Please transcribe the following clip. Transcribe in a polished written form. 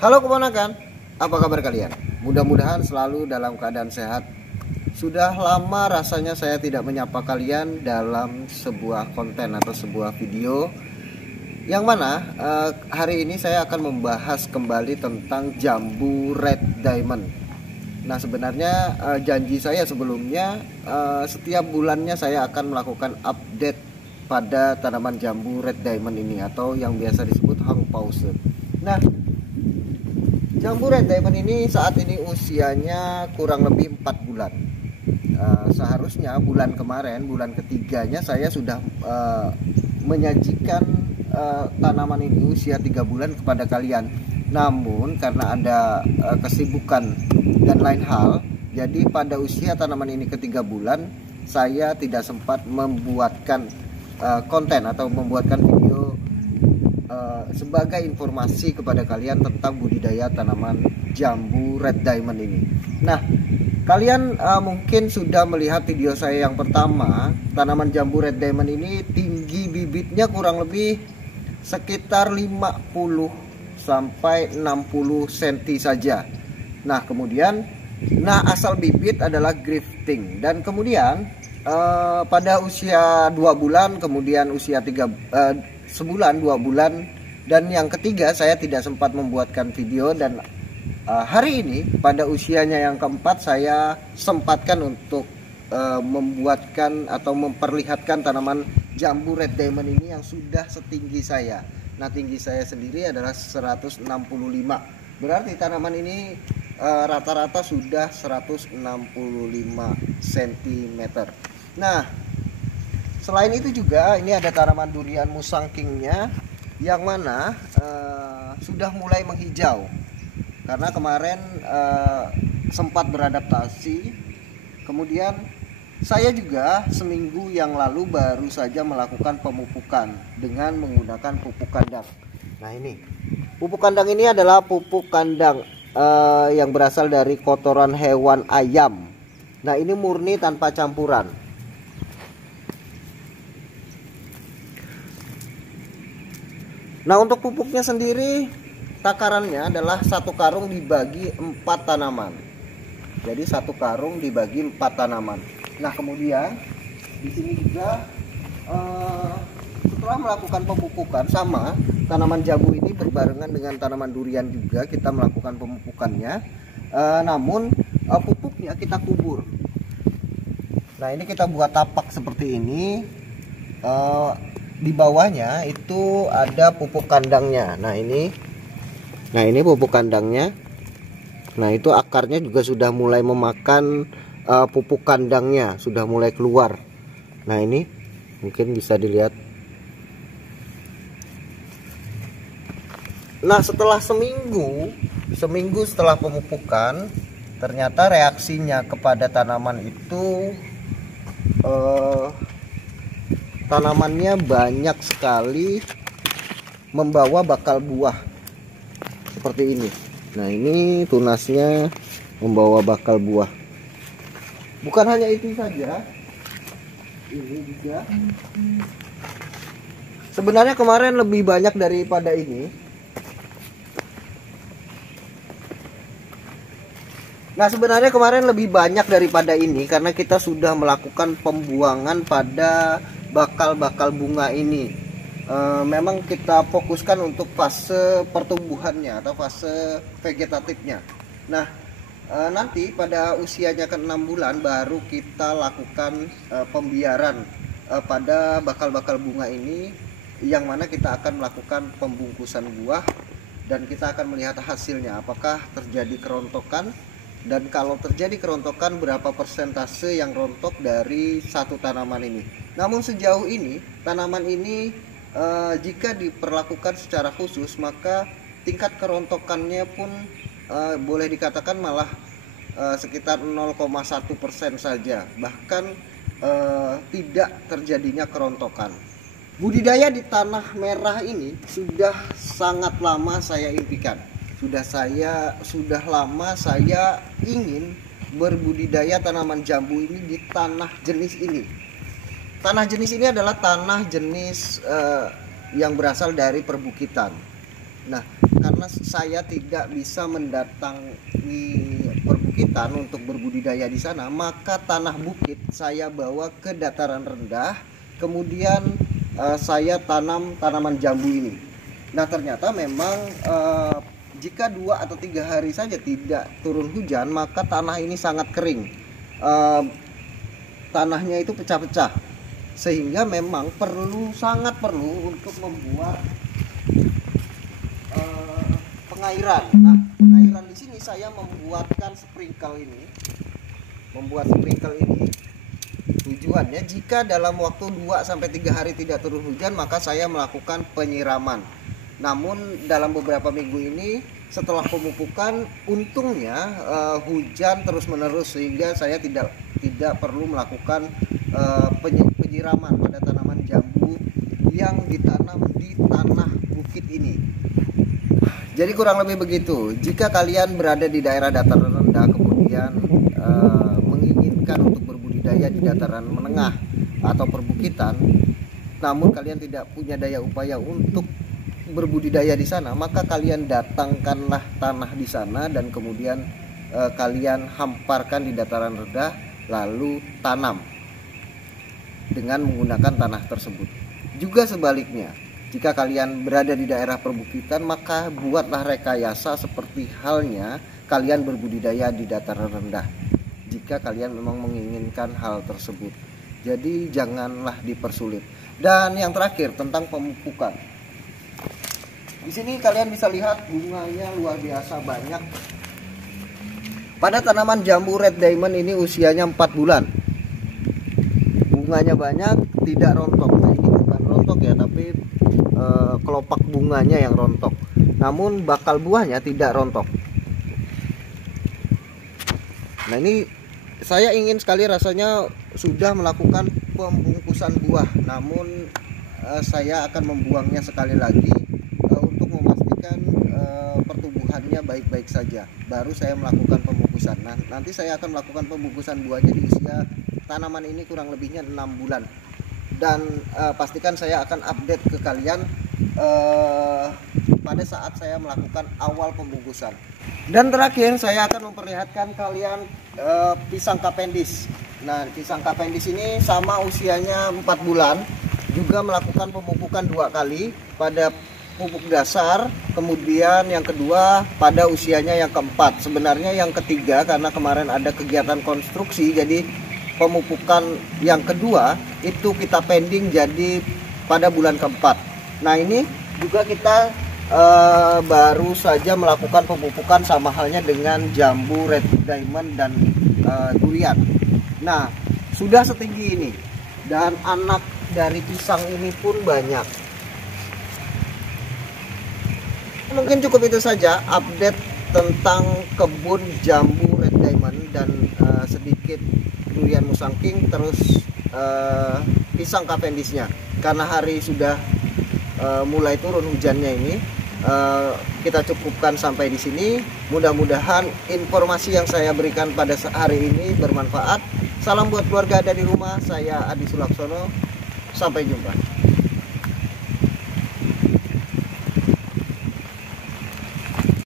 Halo keponakan, apa kabar kalian? Mudah-mudahan selalu dalam keadaan sehat. Sudah lama rasanya saya tidak menyapa kalian dalam sebuah konten atau sebuah video, yang mana hari ini saya akan membahas kembali tentang jambu red diamond. Nah, sebenarnya janji saya sebelumnya, setiap bulannya saya akan melakukan update pada tanaman jambu red diamond ini, atau yang biasa disebut hang pause. Nah, jambu red diamond ini saat ini usianya kurang lebih 4 bulan. Seharusnya bulan kemarin, bulan ketiganya, saya sudah menyajikan tanaman ini usia 3 bulan kepada kalian. Namun karena ada kesibukan dan lain hal, jadi pada usia tanaman ini ke-3 bulan saya tidak sempat membuatkan konten atau membuatkan video sebagai informasi kepada kalian tentang budidaya tanaman jambu red diamond ini. Nah, kalian mungkin sudah melihat video saya yang pertama. Tanaman jambu red diamond ini tinggi bibitnya kurang lebih sekitar 50 sampai 60 cm saja. Nah, kemudian asal bibit adalah grafting, dan kemudian pada usia 2 bulan, kemudian usia sebulan, 2 bulan, dan yang ketiga saya tidak sempat membuatkan video. Dan hari ini pada usianya yang keempat saya sempatkan untuk membuatkan atau memperlihatkan tanaman jambu red diamond ini yang sudah setinggi saya. Nah, tinggi saya sendiri adalah 165, berarti tanaman ini rata-rata sudah 165 cm. Nah, selain itu juga ini ada tanaman durian musang kingnya, yang mana sudah mulai menghijau karena kemarin sempat beradaptasi. Kemudian saya juga seminggu yang lalu baru saja melakukan pemupukan dengan menggunakan pupuk kandang. Nah, ini pupuk kandang ini adalah pupuk kandang yang berasal dari kotoran hewan ayam. Nah, ini murni tanpa campuran. Nah, untuk pupuknya sendiri takarannya adalah 1 karung dibagi 4 tanaman. Jadi 1 karung dibagi 4 tanaman. Nah, kemudian di sini juga setelah melakukan pemupukan, sama tanaman jambu ini berbarengan dengan tanaman durian juga kita melakukan pemupukannya. Namun pupuknya kita kubur. Nah, ini kita buat tapak seperti ini. Di bawahnya itu ada pupuk kandangnya. Nah, ini pupuk kandangnya. Nah, itu akarnya juga sudah mulai memakan pupuk kandangnya, sudah mulai keluar. Nah, ini mungkin bisa dilihat. Nah, setelah seminggu setelah pemupukan, ternyata reaksinya kepada tanaman itu tanamannya banyak sekali membawa bakal buah seperti ini. Nah, ini tunasnya membawa bakal buah. Bukan hanya itu saja, ini juga sebenarnya kemarin lebih banyak daripada ini. Nah, sebenarnya kemarin lebih banyak daripada ini karena kita sudah melakukan pembuangan pada bakal-bakal bunga ini. Memang kita fokuskan untuk fase pertumbuhannya atau fase vegetatifnya. Nah, nanti pada usianya ke-6 bulan baru kita lakukan pembiaran pada bakal-bakal bunga ini, yang mana kita akan melakukan pembungkusan buah dan kita akan melihat hasilnya, apakah terjadi kerontokan, dan kalau terjadi kerontokan berapa persentase yang rontok dari satu tanaman ini. Namun sejauh ini tanaman ini jika diperlakukan secara khusus, maka tingkat kerontokannya pun boleh dikatakan malah sekitar 0,1% saja, bahkan tidak terjadinya kerontokan. Budidaya di tanah merah ini sudah sangat lama saya impikan. Sudah lama saya ingin berbudidaya tanaman jambu ini di tanah jenis ini. Tanah jenis ini adalah tanah jenis yang berasal dari perbukitan. Nah, karena saya tidak bisa mendatangi perbukitan untuk berbudidaya di sana, maka tanah bukit saya bawa ke dataran rendah, kemudian saya tanam tanaman jambu ini. Nah ternyata memang jika 2 atau 3 hari saja tidak turun hujan, maka tanah ini sangat kering, tanahnya itu pecah-pecah, sehingga memang sangat perlu untuk membuat pengairan. Nah, pengairan di sini saya membuatkan sprinkle ini. Tujuannya jika dalam waktu 2 sampai 3 hari tidak turun hujan, maka saya melakukan penyiraman. Namun dalam beberapa minggu ini setelah pemupukan, untungnya hujan terus-menerus sehingga saya tidak perlu melakukan penyiraman pada tanaman jambu yang ditanam di tanah bukit ini. Jadi kurang lebih begitu. Jika kalian berada di daerah dataran rendah kemudian menginginkan untuk berbudidaya di dataran menengah atau perbukitan, namun kalian tidak punya daya upaya untuk berbudidaya di sana, maka kalian datangkanlah tanah di sana dan kemudian kalian hamparkan di dataran rendah lalu tanam dengan menggunakan tanah tersebut. Juga sebaliknya, jika kalian berada di daerah perbukitan, maka buatlah rekayasa seperti halnya kalian berbudidaya di dataran rendah jika kalian memang menginginkan hal tersebut. Jadi janganlah dipersulit. Dan yang terakhir tentang pemupukan. Di sini kalian bisa lihat bunganya luar biasa banyak. Pada tanaman jambu red diamond ini usianya 4 bulan. Bunganya banyak, tidak rontok. Nah ini bukan rontok ya, tapi kelopak bunganya yang rontok, namun bakal buahnya tidak rontok. Nah ini saya ingin sekali rasanya sudah melakukan pembungkusan buah, namun saya akan membuangnya sekali lagi untuk memastikan pertumbuhannya baik-baik saja, baru saya melakukan pembungkusan. Nah nanti saya akan melakukan pembungkusan buahnya di usia tanaman ini kurang lebihnya 6 bulan. Dan pastikan saya akan update ke kalian pada saat saya melakukan awal pembungkusan. Dan terakhir saya akan memperlihatkan kalian pisang Cavendish. Nah pisang Cavendish ini sama usianya 4 bulan, juga melakukan pemupukan 2 kali, pada pupuk dasar, kemudian yang kedua pada usianya yang keempat. Sebenarnya yang ketiga karena kemarin ada kegiatan konstruksi, jadi pemupukan yang kedua itu kita pending jadi pada bulan keempat. Nah ini juga kita baru saja melakukan pemupukan sama halnya dengan jambu red diamond dan durian. Nah sudah setinggi ini dan anak dari pisang ini pun banyak. Mungkin cukup itu saja update tentang kebun jambu red diamond dan sedikit durian Musang King, terus pisang Cavendishnya. Karena hari sudah mulai turun hujannya ini, kita cukupkan sampai di sini. Mudah-mudahan informasi yang saya berikan pada hari ini bermanfaat. Salam buat keluarga ada di rumah. Saya Adi Sulaksono. Sampai jumpa.